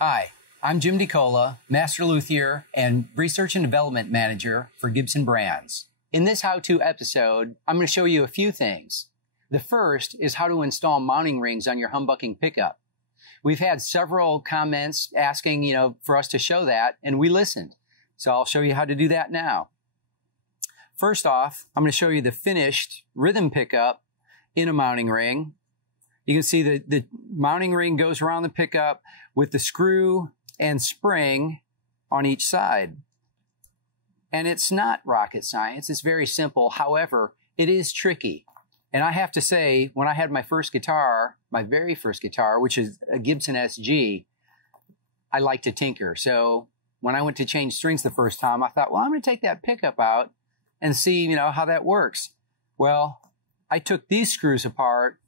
Hi, I'm Jim DeCola, Master Luthier and Research and Development Manager for Gibson Brands. In this how-to episode, I'm going to show you a few things. The first is how to install mounting rings on your humbucking pickup. We've had several comments asking, for us to show that, and we listened. So I'll show you how to do that now. First off, I'm going to show you the finished rhythm pickup in a mounting ring. You can see the mounting ring goes around the pickup with the screw and spring on each side. And it's not rocket science. It's very simple. However, it is tricky. And I have to say, when I had my first guitar, my very first guitar, which is a Gibson SG, I like to tinker. So when I went to change strings the first time, I thought, well, I'm going to take that pickup out and see, how that works. Well, I took these screws apart.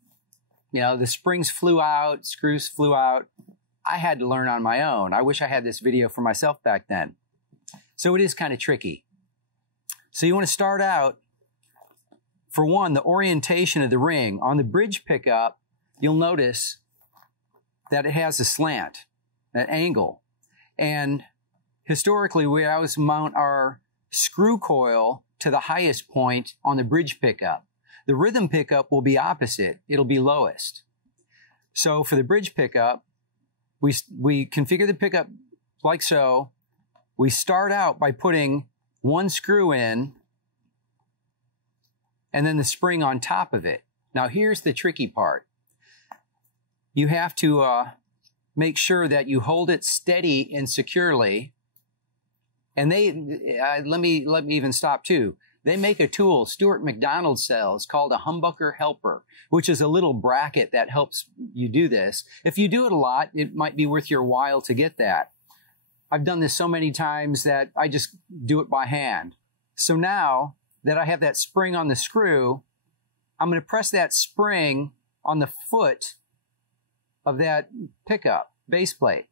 The springs flew out, screws flew out. I had to learn on my own. I wish I had this video for myself back then. So it is kind of tricky. So you want to start out, for one, the orientation of the ring. On the bridge pickup, you'll notice that it has a slant, an angle. And historically, we always mount our screw coil to the highest point on the bridge pickup. The rhythm pickup will be opposite. It'll be lowest. So for the bridge pickup, we configure the pickup like so. We start out by putting one screw in and then the spring on top of it. Now here's the tricky part. You have to make sure that you hold it steady and securely. And let me even stop too. They make a tool Stuart McDonald sells called a humbucker helper, which is a little bracket that helps you do this. If you do it a lot, it might be worth your while to get that. I've done this so many times that I just do it by hand. So now that I have that spring on the screw, I'm going to press that spring on the foot of that pickup base plate.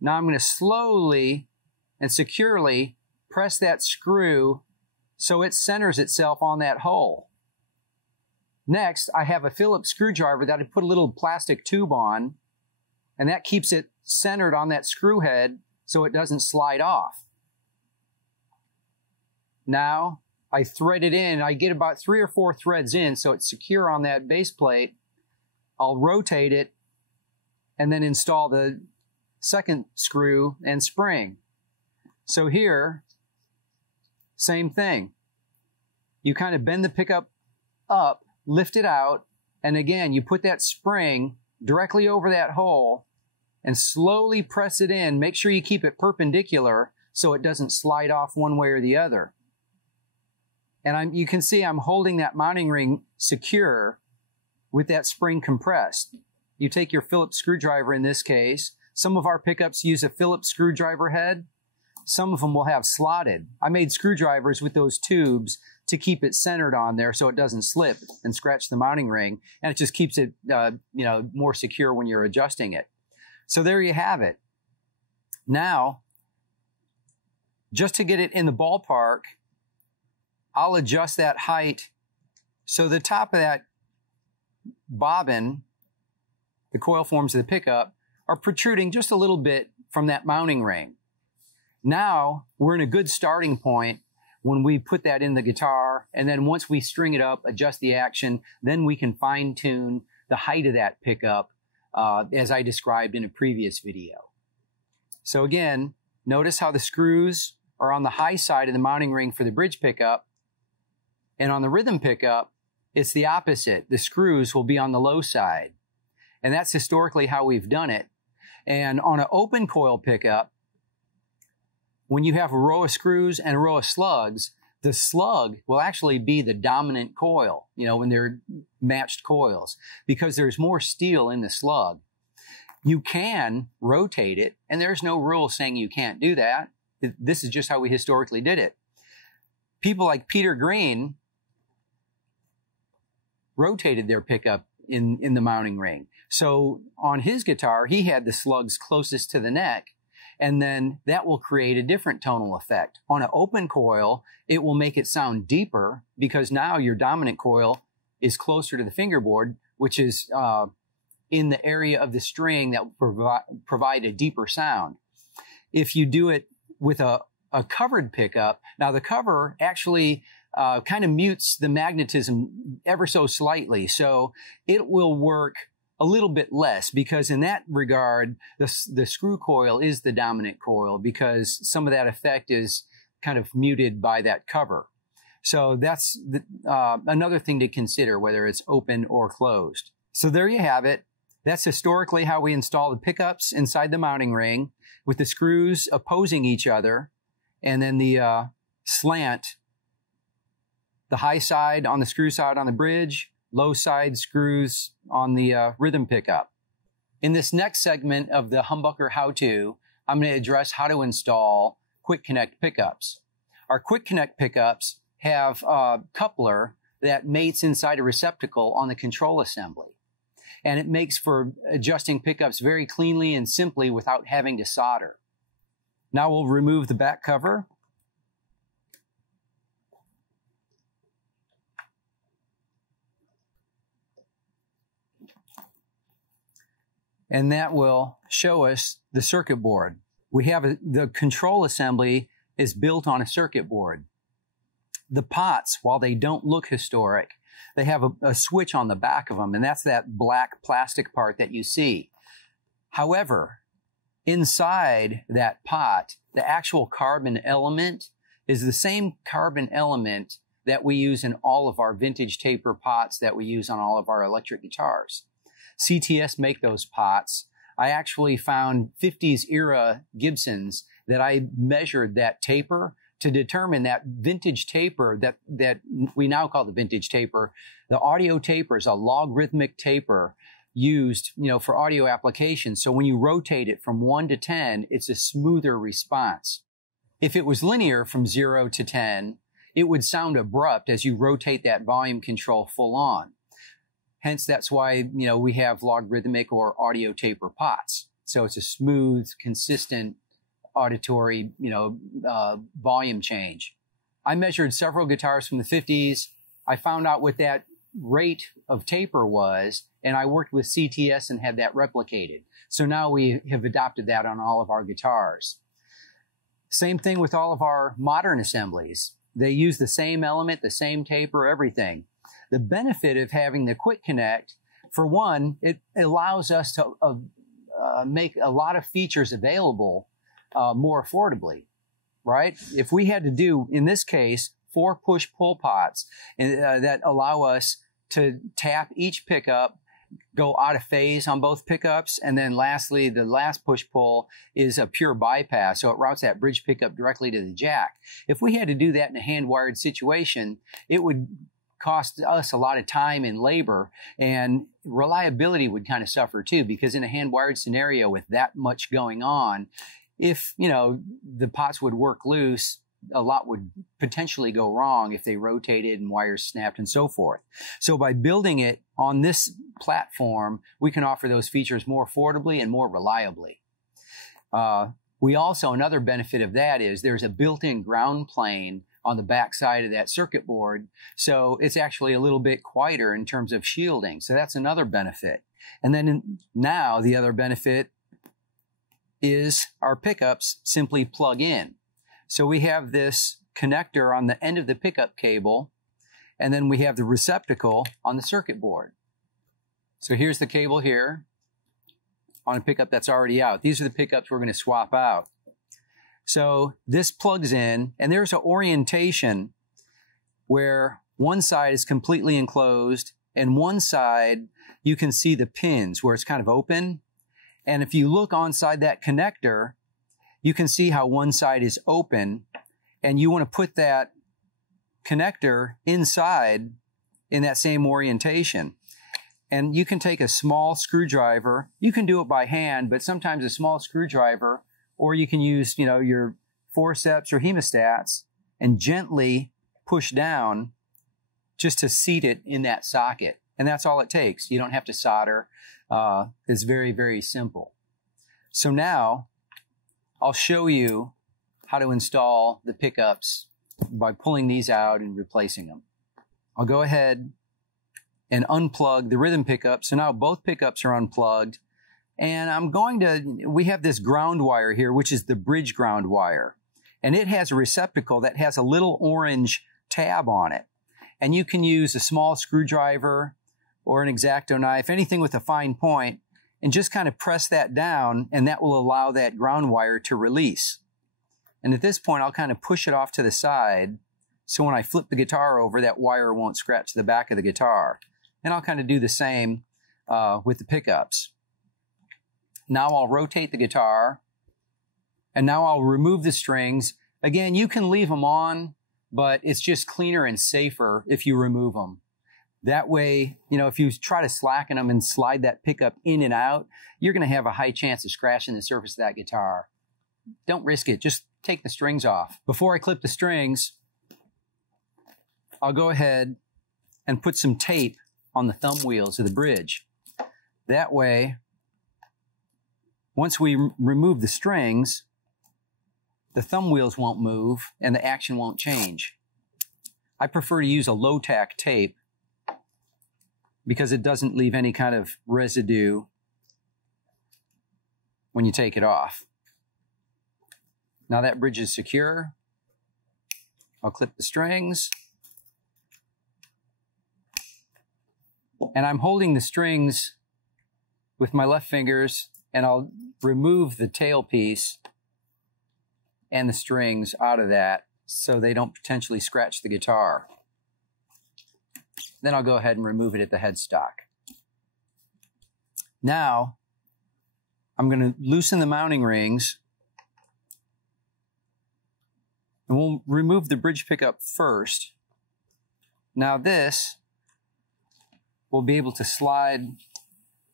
Now I'm going to slowly and securely press that screw so it centers itself on that hole. Next, I have a Phillips screwdriver that I put a little plastic tube on, and that keeps it centered on that screw head so it doesn't slide off. Now, I thread it in. I get about 3 or 4 threads in so it's secure on that base plate. I'll rotate it and then install the second screw and spring. So here, same thing. You kind of bend the pickup up, lift it out, and again, you put that spring directly over that hole and slowly press it in. Make sure you keep it perpendicular so it doesn't slide off one way or the other. And you can see I'm holding that mounting ring secure with that spring compressed. You take your Phillips screwdriver in this case. Some of our pickups use a Phillips screwdriver head. Some of them will have slotted. I made screwdrivers with those tubes to keep it centered on there so it doesn't slip and scratch the mounting ring, and it just keeps it more secure when you're adjusting it. So there you have it. Now, just to get it in the ballpark, I'll adjust that height so the top of that bobbin, the coil forms of the pickup, are protruding just a little bit from that mounting ring. Now, we're in a good starting point when we put that in the guitar, and then once we string it up, adjust the action, then we can fine-tune the height of that pickup as I described in a previous video. So again, notice how the screws are on the high side of the mounting ring for the bridge pickup, and on the rhythm pickup, it's the opposite. The screws will be on the low side. And that's historically how we've done it. And on an open coil pickup, when you have a row of screws and a row of slugs, the slug will actually be the dominant coil, when they're matched coils, because there's more steel in the slug. You can rotate it, and there's no rule saying you can't do that. This is just how we historically did it. People like Peter Green rotated their pickup in the mounting ring. So on his guitar, he had the slugs closest to the neck, and then that will create a different tonal effect. On an open coil, it will make it sound deeper because now your dominant coil is closer to the fingerboard, which is in the area of the string that will provide a deeper sound. If you do it with a covered pickup, now the cover actually kind of mutes the magnetism ever so slightly, so it will work a little bit less, because in that regard, the screw coil is the dominant coil, because some of that effect is kind of muted by that cover. So that's another thing to consider, whether it's open or closed. So there you have it. That's historically how we install the pickups inside the mounting ring, with the screws opposing each other, and then the slant, the high side on the screw side on the bridge, low side screws on the rhythm pickup. In this next segment of the humbucker how-to, I'm going to address how to install QuickConnect pickups. Our QuickConnect pickups have a coupler that mates inside a receptacle on the control assembly. And it makes for adjusting pickups very cleanly and simply without having to solder. Now we'll remove the back cover. And that will show us the circuit board. We have the control assembly is built on a circuit board. The pots, while they don't look historic, they have a switch on the back of them, and that's that black plastic part that you see. However, inside that pot, the actual carbon element is the same carbon element that we use in all of our vintage taper pots that we use on all of our electric guitars. CTS make those pots. I actually found 50s era Gibsons that I measured that taper to determine that vintage taper that we now call the vintage taper. The audio taper is a logarithmic taper used, for audio applications. So when you rotate it from 1 to 10, it's a smoother response. If it was linear from 0 to 10, it would sound abrupt as you rotate that volume control full on. Hence, that's why, we have logarithmic or audio taper pots. So it's a smooth, consistent auditory, volume change. I measured several guitars from the 50s. I found out what that rate of taper was, and I worked with CTS and had that replicated. So now we have adopted that on all of our guitars. Same thing with all of our modern assemblies. They use the same element, the same taper, everything. The benefit of having the QuickConnect, for one, it allows us to make a lot of features available more affordably, right? If we had to do, in this case, 4 push-pull pots that allow us to tap each pickup, go out of phase on both pickups, and then lastly, the last push-pull is a pure bypass, so it routes that bridge pickup directly to the jack. If we had to do that in a hand-wired situation, it would cost us a lot of time and labor, and reliability would kind of suffer too, because in a hand-wired scenario with that much going on, if, the pots would work loose, a lot would potentially go wrong if they rotated and wires snapped and so forth. So by building it on this platform, we can offer those features more affordably and more reliably. We also, another benefit of that is there's a built-in ground plane on the back side of that circuit board, so it's actually a little bit quieter in terms of shielding. So that's another benefit. And then now the other benefit is our pickups simply plug in. So we have this connector on the end of the pickup cable, and then we have the receptacle on the circuit board. So here's the cable here on a pickup that's already out. These are the pickups we're going to swap out. So this plugs in, and there's an orientation where one side is completely enclosed, and one side you can see the pins where it's kind of open. And if you look inside that connector, you can see how one side is open, and you want to put that connector inside in that same orientation. And you can take a small screwdriver. You can do it by hand, but sometimes a small screwdriver, or you can use, your forceps or hemostats and gently push down just to seat it in that socket. And that's all it takes. You don't have to solder. It's very, very simple. So now I'll show you how to install the pickups by pulling these out and replacing them. I'll go ahead and unplug the rhythm pickup. So now both pickups are unplugged. And we have this ground wire here, which is the bridge ground wire. And it has a receptacle that has a little orange tab on it. And you can use a small screwdriver or an X-Acto knife, anything with a fine point, and just kind of press that down, and that will allow that ground wire to release. And at this point, I'll kind of push it off to the side, so when I flip the guitar over, that wire won't scratch the back of the guitar. And I'll kind of do the same with the pickups. Now I'll rotate the guitar, and now I'll remove the strings. Again, you can leave them on, but it's just cleaner and safer if you remove them. That way, you know, if you try to slacken them and slide that pickup in and out, you're going to have a high chance of scratching the surface of that guitar. Don't risk it. Just take the strings off. Before I clip the strings, I'll go ahead and put some tape on the thumb wheels of the bridge. That way, once we remove the strings, the thumb wheels won't move and the action won't change. I prefer to use a low-tack tape because it doesn't leave any kind of residue when you take it off. Now that bridge is secure. I'll clip the strings. And I'm holding the strings with my left fingers, and I'll remove the tailpiece and the strings out of that so they don't potentially scratch the guitar. Then I'll go ahead and remove it at the headstock. Now, I'm going to loosen the mounting rings, and we'll remove the bridge pickup first. Now this, we'll be able to slide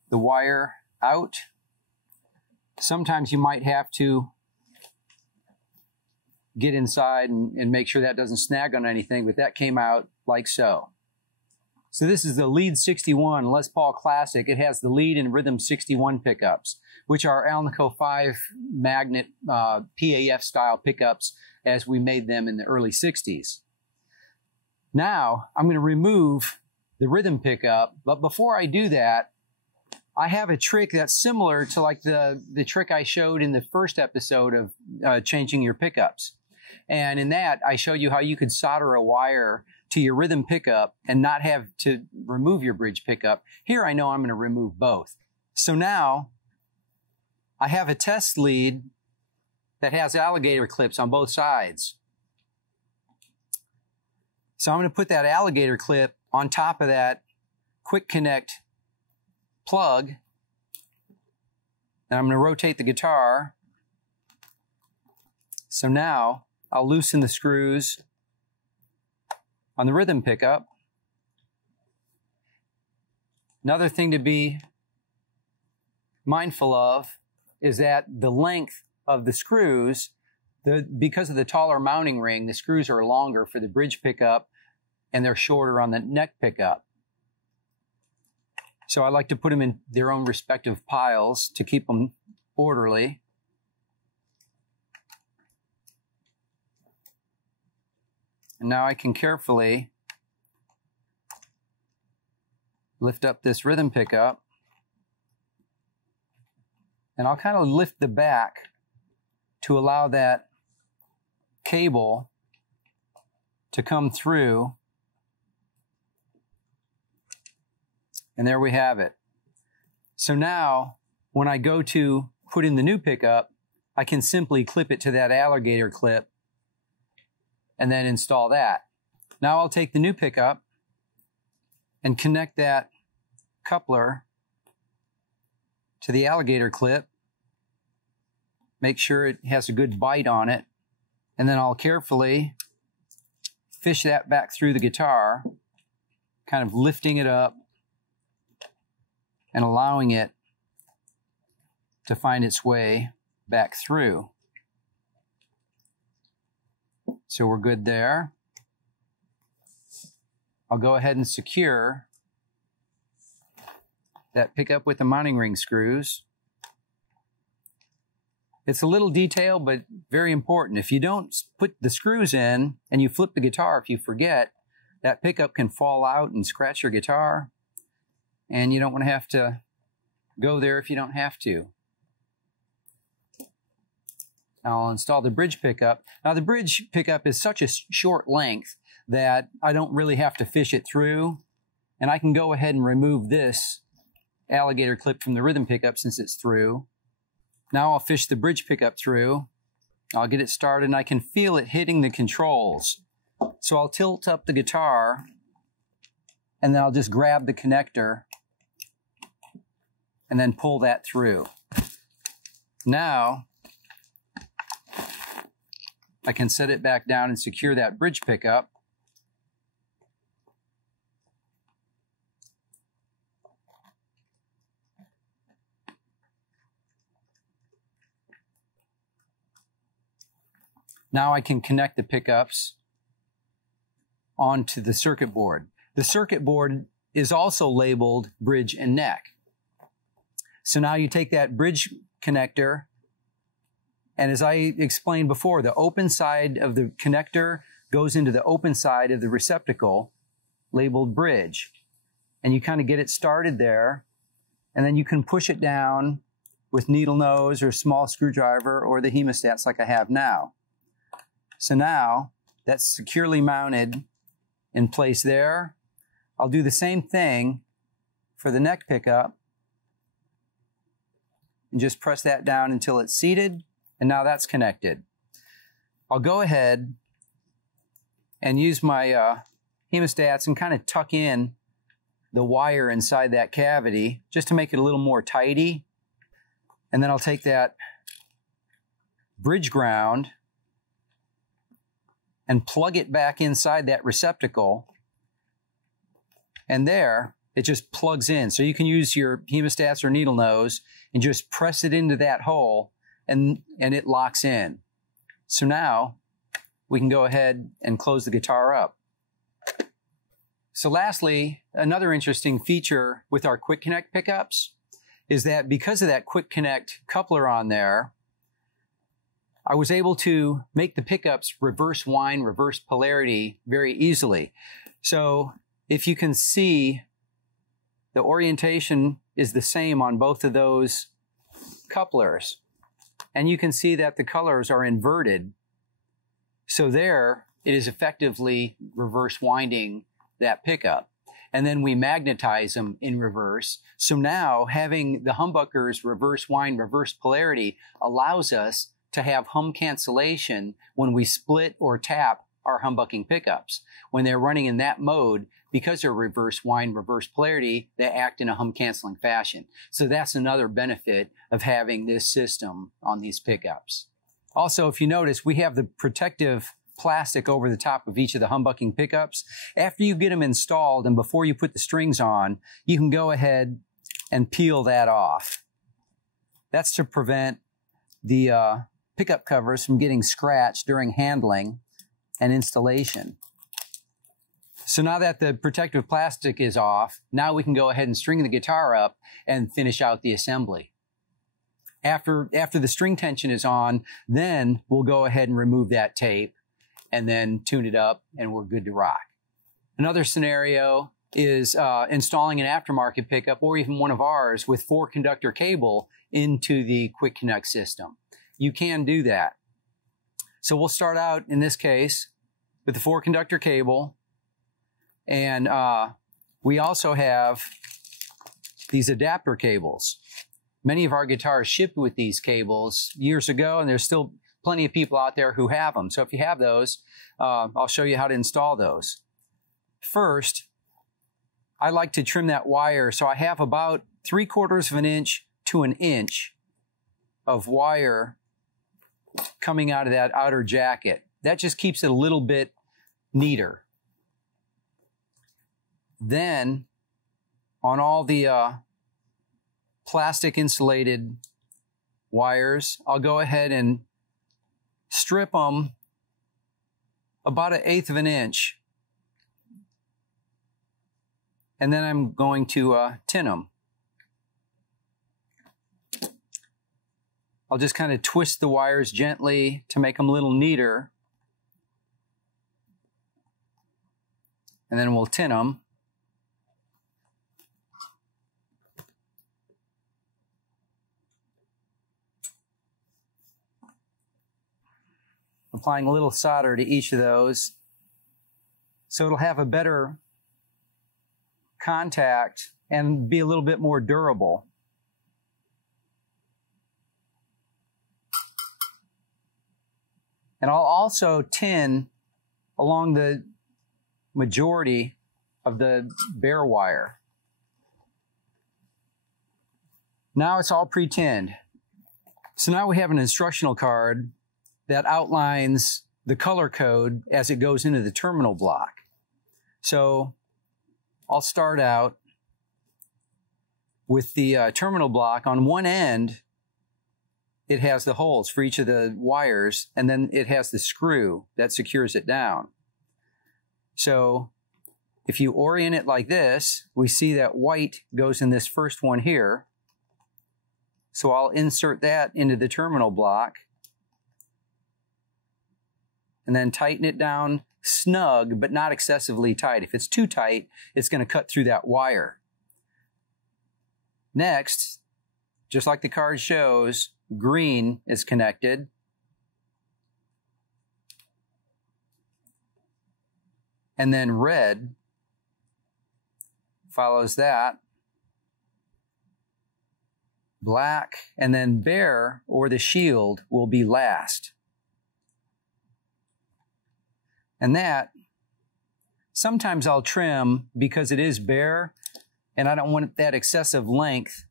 the wire out. Sometimes you might have to get inside and make sure that doesn't snag on anything, but that came out like so. So this is the Lead 61 Les Paul Classic. It has the lead and rhythm 61 pickups, which are Alnico 5 magnet PAF style pickups as we made them in the early 60s. Now I'm going to remove the rhythm pickup, but before I do that, I have a trick that's similar to like the trick I showed in the first episode of changing your pickups. And in that, I showed you how you could solder a wire to your rhythm pickup and not have to remove your bridge pickup. Here I know I'm going to remove both. So now I have a test lead that has alligator clips on both sides. So I'm going to put that alligator clip on top of that QuickConnect plug, and I'm going to rotate the guitar. So now I'll loosen the screws on the rhythm pickup. Another thing to be mindful of is that the length of the screws, because of the taller mounting ring, the screws are longer for the bridge pickup and they're shorter on the neck pickup. So I like to put them in their own respective piles to keep them orderly. And now I can carefully lift up this rhythm pickup, and I'll kind of lift the back to allow that cable to come through. And there we have it. So now, when I go to put in the new pickup, I can simply clip it to that alligator clip and then install that. Now I'll take the new pickup and connect that coupler to the alligator clip. Make sure it has a good bite on it. And then I'll carefully fish that back through the guitar, kind of lifting it up and allowing it to find its way back through. So we're good there. I'll go ahead and secure that pickup with the mounting ring screws. It's a little detail, but very important. If you don't put the screws in and you flip the guitar, if you forget, that pickup can fall out and scratch your guitar. and you don't want to have to go there if you don't have to. Now I'll install the bridge pickup. Now the bridge pickup is such a short length that I don't really have to fish it through, and I can go ahead and remove this alligator clip from the rhythm pickup since it's through. Now I'll fish the bridge pickup through. I'll get it started, and I can feel it hitting the controls. So I'll tilt up the guitar, and then I'll just grab the connector and then pull that through. Now I can set it back down and secure that bridge pickup. Now I can connect the pickups onto the circuit board. The circuit board is also labeled bridge and neck. So now you take that bridge connector, and as I explained before, the open side of the connector goes into the open side of the receptacle labeled bridge. And you kind of get it started there, and then you can push it down with needle nose or small screwdriver or the hemostats like I have now. So now that's securely mounted in place there. I'll do the same thing for the neck pickup and just press that down until it's seated, and now that's connected. I'll go ahead and use my hemostats and kind of tuck in the wire inside that cavity just to make it a little more tidy. And then I'll take that bridge ground and plug it back inside that receptacle, and there it just plugs in. So you can use your hemostats or needle nose and just press it into that hole, and it locks in. So now we can go ahead and close the guitar up. So lastly, another interesting feature with our QuickConnect pickups is that because of that QuickConnect coupler on there, I was able to make the pickups reverse wind, reverse polarity very easily. So if you can see, the orientation is the same on both of those couplers. And you can see that the colors are inverted. So there, it is effectively reverse winding that pickup. And then we magnetize them in reverse. So now having the humbuckers reverse wind, reverse polarity allows us to have hum cancellation when we split or tap our humbucking pickups. When they're running in that mode, because they're reverse wind, reverse polarity, they act in a hum canceling fashion. So that's another benefit of having this system on these pickups. Also, if you notice, we have the protective plastic over the top of each of the humbucking pickups. After you get them installed and before you put the strings on, you can go ahead and peel that off. That's to prevent the pickup covers from getting scratched during handling and installation. So now that the protective plastic is off, now we can go ahead and string the guitar up and finish out the assembly. After the string tension is on, then we'll go ahead and remove that tape and then tune it up, and we're good to rock. Another scenario is installing an aftermarket pickup or even one of ours with 4-conductor cable into the QuickConnect system. You can do that. So we'll start out in this case with the 4-conductor cable, and we also have these adapter cables. Many of our guitars shipped with these cables years ago, and there's still plenty of people out there who have them. So if you have those, I'll show you how to install those. First, I like to trim that wire, so I have about 3/4 of an inch to an inch of wire coming out of that outer jacket. That just keeps it a little bit neater. Then, on all the plastic insulated wires, I'll go ahead and strip them about 1/8 of an inch. And then I'm going to tin them. I'll just kind of twist the wires gently to make them a little neater. And then we'll tin them. applying a little solder to each of those so it'll have a better contact and be a little bit more durable. And I'll also tin along the majority of the bare wire. Now it's all pre-tinned. So now we have an instructional card that outlines the color code as it goes into the terminal block. So I'll start out with the terminal block. On one end, it has the holes for each of the wires, and then it has the screw that secures it down. So if you orient it like this, we see that white goes in this first one here. So I'll insert that into the terminal block and then tighten it down snug, but not excessively tight. If it's too tight, it's going to cut through that wire. Next, just like the card shows, green is connected. And then red follows that. Black, and then bare or the shield will be last. And that, sometimes I'll trim because it is bare and I don't want that excessive length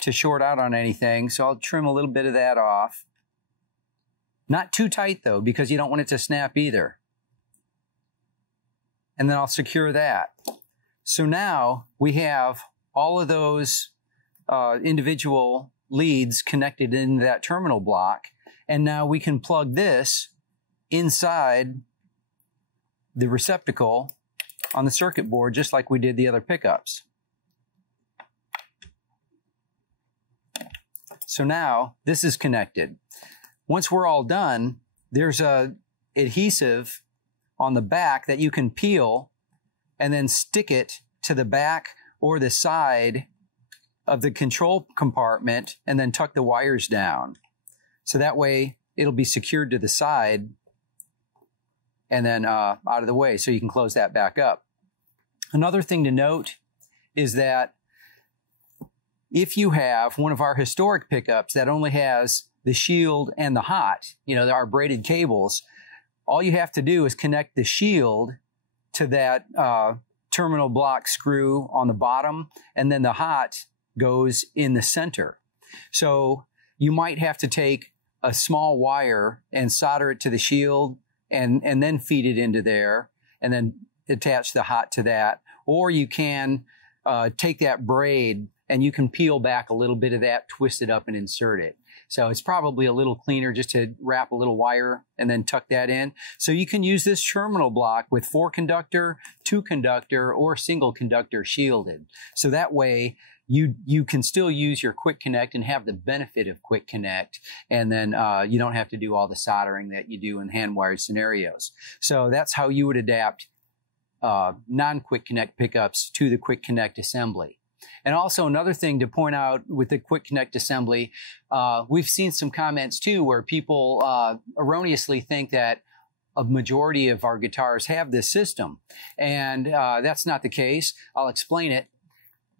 to short out on anything, so I'll trim a little bit of that off. Not too tight though, because you don't want it to snap either. And then I'll secure that. So now we have all of those individual leads connected in that terminal block, and now we can plug this inside the receptacle on the circuit board just like we did the other pickups. So now this is connected. Once we're all done, there's a adhesive on the back that you can peel and then stick it to the back or the side of the control compartment and then tuck the wires down. So that way it'll be secured to the side and then out of the way, so you can close that back up. Another thing to note is that if you have one of our historic pickups that only has the shield and the hot, our braided cables, all you have to do is connect the shield to that terminal block screw on the bottom, and then the hot goes in the center. So you might have to take a small wire and solder it to the shield and then feed it into there and then attach the hot to that. Or you can take that braid and you can peel back a little bit of that, twist it up and insert it. So it's probably a little cleaner just to wrap a little wire and then tuck that in. So you can use this terminal block with 4-conductor, 2-conductor, or single conductor shielded. So that way you can still use your QuickConnect and have the benefit of QuickConnect, and then you don't have to do all the soldering that you do in hand-wired scenarios. So that's how you would adapt non-QuickConnect pickups to the QuickConnect assembly. And also another thing to point out with the QuickConnect assembly, we've seen some comments too where people erroneously think that a majority of our guitars have this system. And that's not the case. I'll explain it.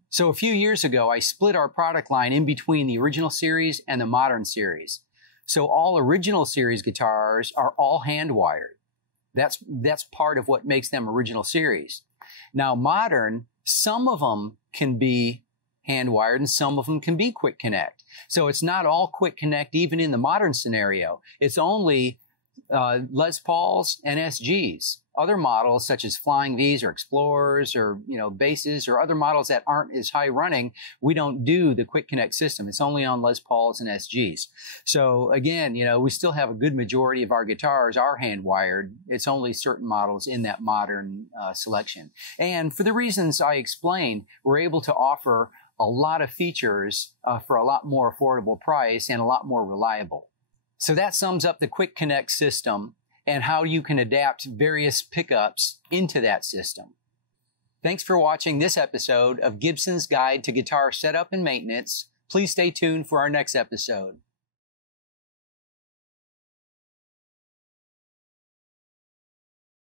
So a few years ago, I split our product line in between the original series and the modern series. So all original series guitars are all hand-wired. That's part of what makes them original series. Now modern, some of them can be hand-wired and some of them can be QuickConnect. So it's not all QuickConnect even in the modern scenario. It's only Les Pauls and SGs. Other models such as Flying Vs or Explorers or Basses or other models that aren't as high running, we don't do the QuickConnect system. It's only on Les Pauls and SGs. So again, we still have a good majority of our guitars are hand wired. It's only certain models in that modern selection. And for the reasons I explained, we're able to offer a lot of features for a lot more affordable price and a lot more reliable. So that sums up the QuickConnect system and how you can adapt various pickups into that system. Thanks for watching this episode of Gibson's Guide to Guitar Setup and Maintenance. Please stay tuned for our next episode.